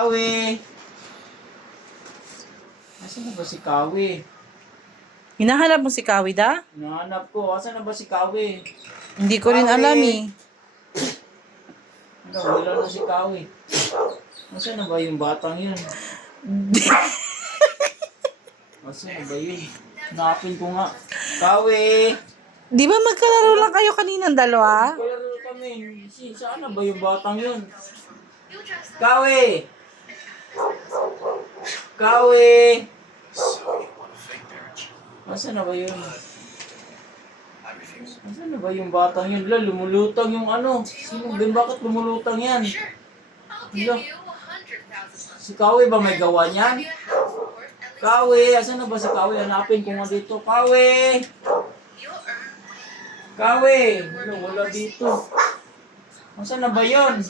Kawi! Nasaan na ba si Kawi? Hinahanap mo si Kawi da? Hinahanap ko. Asan na ba si Kawi? Hindi ko rin Kawi! alam eh. Wala na si Kawi. Nasaan na ba yung batang yun? Nasaan na ba yun? Hanapin ko nga. Kawi! Di ba magkalaro lang kayo kaninang dalawa? Kalaro kami. Saan na ba yung batang yun? Kawi! Kawi! Nasaan na ba yun? Nasaan na ba yung batang yun? Lumulutang yung ano. Sino din? Bakit lumulutang yan? Hala. Si Kawi ba may gawa niyan? Kawi! Asan na ba si Kawi? Hanapin ko nga dito. Kawi! Kawi! Wala dito. Nasaan na ba yun?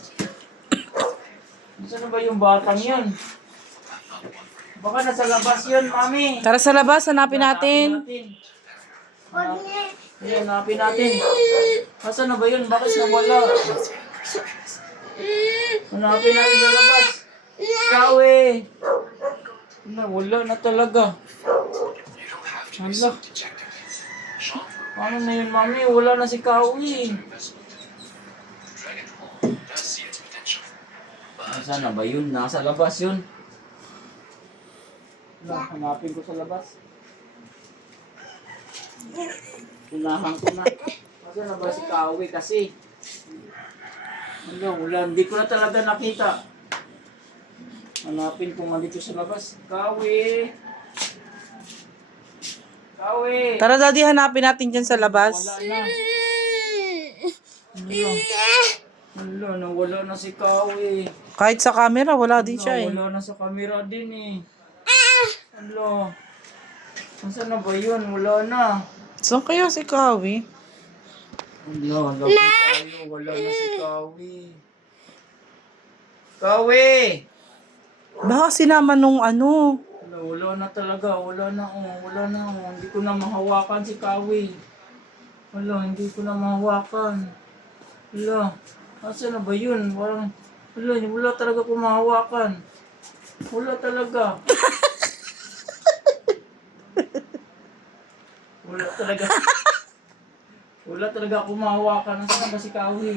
Nasaan na ba yung batang yun? Baka nasa labas yun, mami. Tara sa labas, hanapin natin. Hanapin natin. Nasaan na ba yun? Bakit nawala? Hanapin natin sa labas. Kawi! Wala na talaga. Hala. Paano na yun, mami? Wala na si Kawi. Nasaan na ba yun? Nasa labas yun. Hanapin ko sa labas. Unahan ko na. Nasaan na ba si Kawi kasi? Wala. Hindi ko na talaga nakita. Hanapin ko nga dito sa labas. Kawi! Kawi! Tara daddy, hanapin natin dyan sa labas. Wala na. Nawala na si Kawi. Kahit sa camera, wala din siya eh. Wala na sa camera din eh. Hala. Nasaan na ba yun? Wala na. Saan kaya si Kawi? Hala, lapit tayo. Wala na si Kawi. Kawi! Baka sinama nung ano. Wala na talaga. Wala na. Hindi ko na mahawakan si Kawi. Hindi ko na mahawakan. Nasaan na ba yun? Wala talaga ko mahawakan. Wala talaga. Wala talaga ako mahawakan. Nasaan na ba si Kawi?